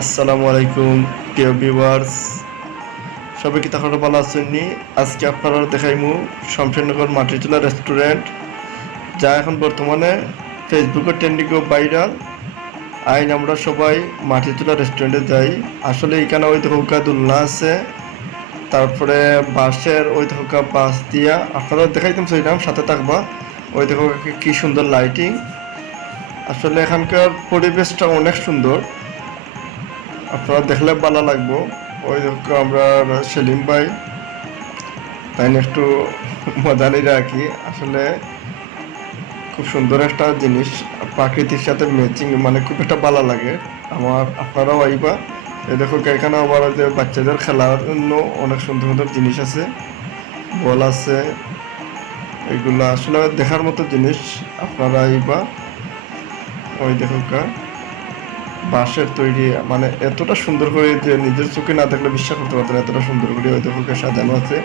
আসসালামু আলাইকুম, প্রিয় ভিউয়ার্স সবাই কি তাহলে ভালো আছেননি আজকে আপনারা দেখাইমু শমশেরনগর মাটিচুলা রেস্টুরেন্ট যা এখন বর্তমানে ফেসবুকে ট্রেন্ডিং ও ভাইরাল আইন আমরা সবাই মাটিচুলা রেস্টুরেন্টে যাই। আসলে এখানে ওই দেখা দোলনা আছে। তারপরে বাসের ওই দেখা বাস দিয়া আপনারা দেখাইতাম সেইটাম সাথে থাকবা। ওই দেখো কি সুন্দর লাইটিং আসলে এখানকার পরিবেশটা অনেক সুন্দর। আপনারা দেখলে ভালো লাগবো। ওই আমরা সেলিম ভাই, তাই একটু মজা নিয়ে রাখি আসলে খুব সুন্দর একটা জিনিস, প্রাকৃতিক সাথে ম্যাচিং মানে খুব একটা ভালো লাগে। আমার, আপনারাও আইবা। এই দেখো এখানে আবার যে বাচ্চাদের খেলার জন্য অনেক সুন্দর সুন্দর জিনিস আছে। বল আছে, এগুলো আসলে দেখার মতো জিনিস, আপনারা আইবা। ওই দেখো বাঁশের তৈরি মানে এতটা সুন্দর করে যে নিজের চোখে না দেখলে বিশ্বাস করতে পারতেন এতটা সুন্দর করে ওই দেখো সাজানো আছে।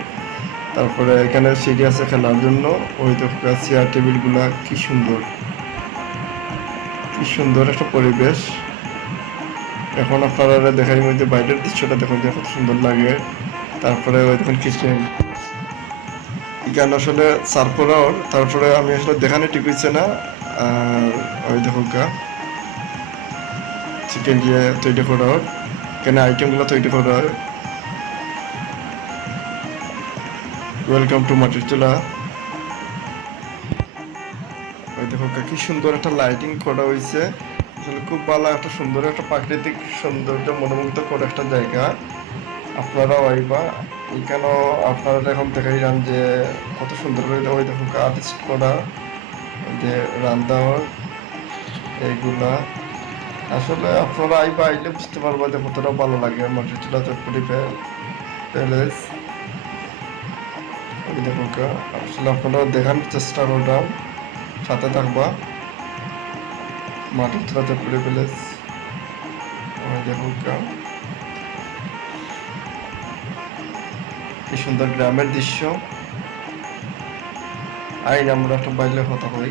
তারপরে এখানে সিঁড়ি আছে খেলার জন্য, ওই দেখো চেয়ার টেবিলগুলা কি সুন্দর। কি সুন্দর একটা পরিবেশ। এখন আপনারা দেখার মধ্যে বাইরের দৃশ্যটা দেখুন যে কত সুন্দর লাগে। তারপরে ওই দেখুন কিচেন গান আসলে সারপরাও তারপরে আমি আসলে দেখানো ঠিক হয়েছে না। ওই দেখো গা। চিকেন দিয়ে তৈরি করা হয় এখানে আইটেমগুলো তৈরি করা হয় ওয়েলকাম টু মাটির চুলা দেখো কি সুন্দর একটা লাইটিং করা হয়েছে। আসলে খুব ভালো একটা সুন্দর একটা প্রাকৃতিক সৌন্দর্য মনোমুগ্ধ করে একটা জায়গা। আপনারাও আইবা। এখানেও আপনারা এখন দেখাই যান যে কত সুন্দর করে ওই দেখো আর্টিস্ট করা। যে রান্না হয় এইগুলা। আসলে আপনারা আইবা আইলে বুঝতে পারবা যে কতটা ভালো লাগে মাটির চুলা চটপটি প্যালেস ওই দেখো আসলে আপনারা দেখানোর চেষ্টা করলাম সাথে থাকবা। মাটির চুলা চটপটি প্যালেস ওই দেখো কা। সুন্দর গ্রামের দৃশ্য। আইন আমরা একটা বাইলে কথা কই